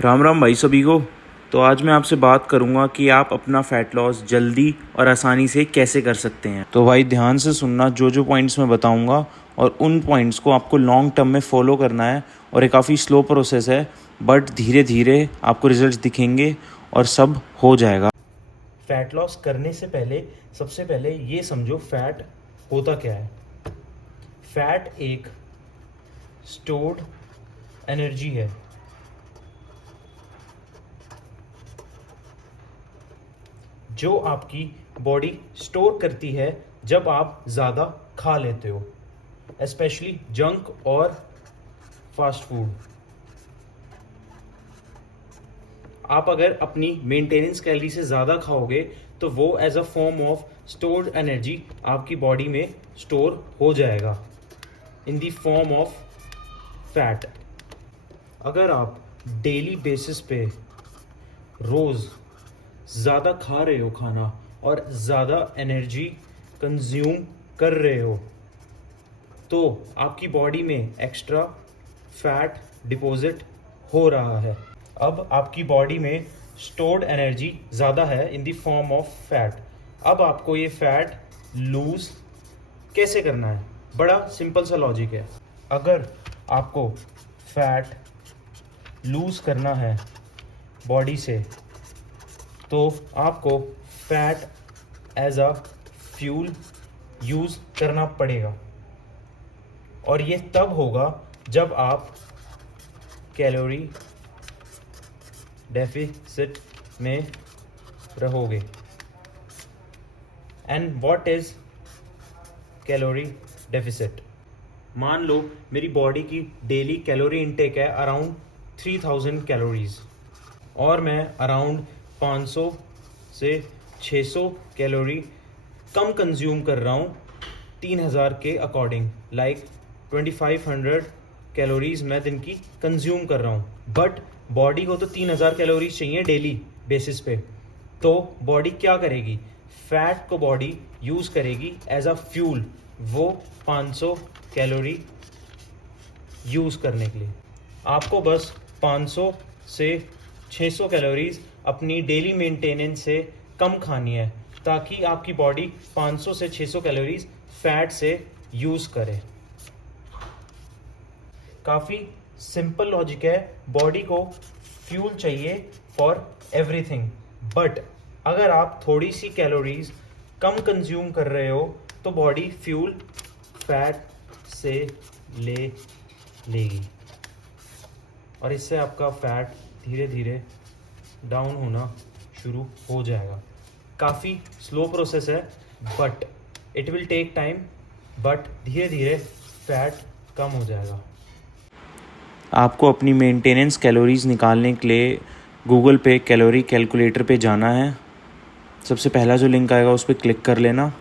राम राम भाई सभी को। तो आज मैं आपसे बात करूंगा कि आप अपना फ़ैट लॉस जल्दी और आसानी से कैसे कर सकते हैं। तो भाई ध्यान से सुनना, जो जो पॉइंट्स मैं बताऊंगा और उन पॉइंट्स को आपको लॉन्ग टर्म में फॉलो करना है। और ये काफ़ी स्लो प्रोसेस है, बट धीरे धीरे आपको रिजल्ट्स दिखेंगे और सब हो जाएगा। फ़ैट लॉस करने से पहले सबसे पहले ये समझो फ़ैट होता क्या है। फ़ैट एक स्टोर्ड एनर्जी है जो आपकी बॉडी स्टोर करती है जब आप ज़्यादा खा लेते हो, स्पेशली जंक और फास्ट फूड। आप अगर अपनी मेंटेनेंस कैलोरी से ज़्यादा खाओगे तो वो as a form of stored energy आपकी बॉडी में स्टोर हो जाएगा in the form of fat. अगर आप डेली बेसिस पे रोज़ ज़्यादा खा रहे हो खाना और ज़्यादा एनर्जी कंज्यूम कर रहे हो तो आपकी बॉडी में एक्स्ट्रा फैट डिपॉजिट हो रहा है। अब आपकी बॉडी में स्टोर्ड एनर्जी ज़्यादा है इन द फॉर्म ऑफ फैट। अब आपको ये फैट लूज़ कैसे करना है? बड़ा सिंपल सा लॉजिक है। अगर आपको फैट लूज़ करना है बॉडी से तो आपको fat as a fuel use करना पड़ेगा, और ये तब होगा जब आप कैलोरी डेफिसिट में रहोगे। And what is calorie deficit? मान लो मेरी बॉडी की डेली कैलोरी इनटेक है अराउंड 3000 कैलोरीज और मैं अराउंड 500 से 600 कैलोरी कम कंज्यूम कर रहा हूँ 3000 के अकॉर्डिंग। लाइक 2500 कैलोरीज मैं दिन की कंज्यूम कर रहा हूँ, बट बॉडी को तो 3000 कैलोरीज चाहिए डेली बेसिस पे। तो बॉडी क्या करेगी? फैट को बॉडी यूज़ करेगी एज अ फ्यूल, वो 500 कैलोरी यूज़ करने के लिए। आपको बस 500 से 600 कैलोरीज अपनी डेली मेंटेनेंस से कम खानी है ताकि आपकी बॉडी 500 से 600 कैलोरीज फैट से यूज़ करे। काफ़ी सिंपल लॉजिक है। बॉडी को फ्यूल चाहिए फॉर एवरीथिंग, बट अगर आप थोड़ी सी कैलोरीज कम कंज्यूम कर रहे हो तो बॉडी फ्यूल फैट से ले लेगी और इससे आपका फैट धीरे धीरे डाउन होना शुरू हो जाएगा। काफ़ी स्लो प्रोसेस है, but it will take time, but धीरे धीरे फैट कम हो जाएगा। आपको अपनी मेंटेनेंस कैलोरीज निकालने के लिए गूगल पे कैलोरी कैलकुलेटर पे जाना है। सबसे पहला जो लिंक आएगा उस पर क्लिक कर लेना।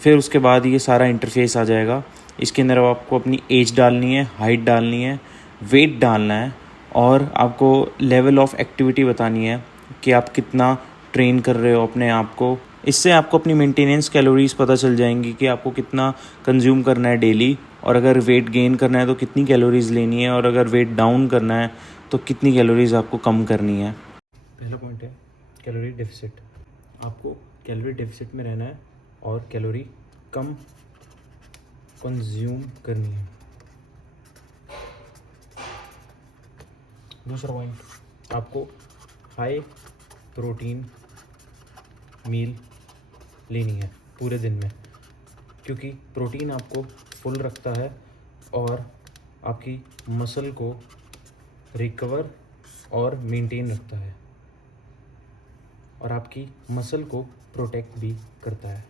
फिर उसके बाद ये सारा इंटरफेस आ जाएगा। इसके अंदर आपको अपनी एज डालनी है, हाइट डालनी है, वेट डालना है और आपको लेवल ऑफ एक्टिविटी बतानी है कि आप कितना ट्रेन कर रहे हो अपने आप को। इससे आपको अपनी मेंटेनेंस कैलोरीज पता चल जाएंगी कि आपको कितना कंज्यूम करना है डेली, और अगर वेट गेन करना है तो कितनी कैलोरीज लेनी है, और अगर वेट डाउन करना है तो कितनी कैलोरीज आपको कम करनी है। पहला पॉइंट है कैलोरी डेफिसिट। आपको कैलोरी डेफिसिट में रहना है और कैलोरी कम कंज्यूम करनी है। दूसरा पॉइंट, आपको हाई प्रोटीन मील लेनी है पूरे दिन में, क्योंकि प्रोटीन आपको फुल रखता है और आपकी मसल को रिकवर और मेंटेन रखता है और आपकी मसल को प्रोटेक्ट भी करता है।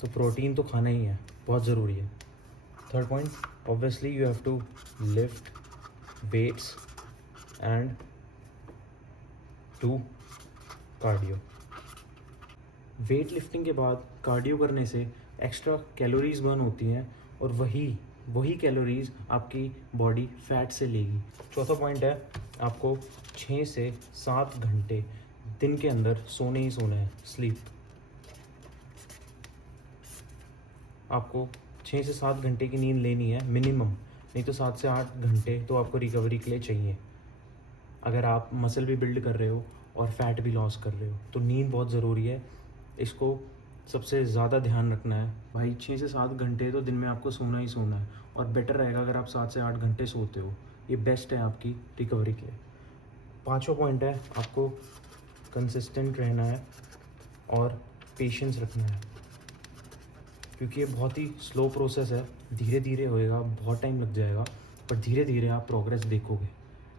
तो प्रोटीन तो खाना ही है, बहुत ज़रूरी है। Third point, obviously you have to lift weights and do cardio. Weight lifting के बाद कार्डियो करने से एक्स्ट्रा कैलोरीज बर्न होती हैं और वही कैलोरीज आपकी बॉडी फैट से लेगी। चौथा पॉइंट है, आपको 6 से 7 घंटे दिन के अंदर सोने ही सोना है, स्लीप। आपको 6 से 7 घंटे की नींद लेनी है मिनिमम, नहीं तो 7 से 8 घंटे तो आपको रिकवरी के लिए चाहिए। अगर आप मसल भी बिल्ड कर रहे हो और फैट भी लॉस कर रहे हो। तो नींद बहुत ज़रूरी है, इसको सबसे ज़्यादा ध्यान रखना है भाई। 6 से 7 घंटे तो दिन में आपको सोना ही सोना है, और बेटर रहेगा अगर आप 7 से 8 घंटे सोते हो, ये बेस्ट है आपकी रिकवरी के लिए। पाँचवा पॉइंट है, आपको कंसिस्टेंट रहना है और पेशेंस रखना है, क्योंकि ये बहुत ही स्लो प्रोसेस है, धीरे धीरे होएगा, बहुत टाइम लग जाएगा, पर धीरे धीरे आप प्रोग्रेस देखोगे।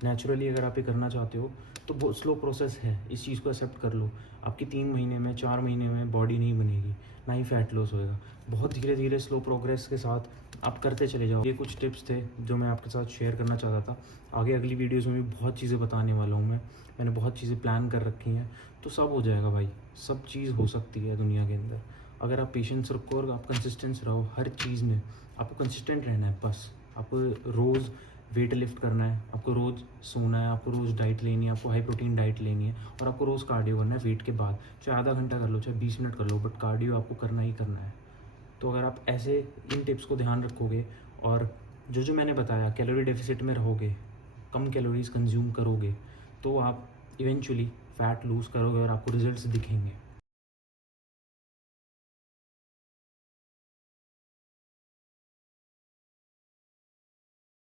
नेचुरली अगर आप ये करना चाहते हो तो बहुत स्लो प्रोसेस है, इस चीज़ को एक्सेप्ट कर लो। आपकी 3 महीने में, 4 महीने में बॉडी नहीं बनेगी, ना ही फैट लॉस होएगा। बहुत धीरे धीरे स्लो प्रोग्रेस के साथ आप करते चले जाओ। ये कुछ टिप्स थे जो मैं आपके साथ शेयर करना चाहता था। आगे अगली वीडियोज़ में भी बहुत चीज़ें बताने वाला हूँ मैंने बहुत चीज़ें प्लान कर रखी हैं, तो सब हो जाएगा भाई, सब चीज़ हो सकती है दुनिया के अंदर। अगर आप पेशेंस रखो और आप कंसिस्टेंस रहो हर चीज़ में, आपको कंसिस्टेंट रहना है बस। आपको रोज़ वेट लिफ्ट करना है, आपको रोज़ सोना है, आपको रोज़ डाइट लेनी है, आपको हाई प्रोटीन डाइट लेनी है, और आपको रोज़ कार्डियो करना है वेट के बाद। चाहे आधा घंटा कर लो, चाहे 20 मिनट कर लो, बट कार्डियो आपको करना ही करना है। तो अगर आप ऐसे इन टिप्स को ध्यान रखोगे और जो जो मैंने बताया कैलोरी डेफिसिट में रहोगे, कम कैलोरीज कंज्यूम करोगे, तो आप इवेंचुअली फ़ैट लूज़ करोगे और आपको रिजल्ट्स दिखेंगे।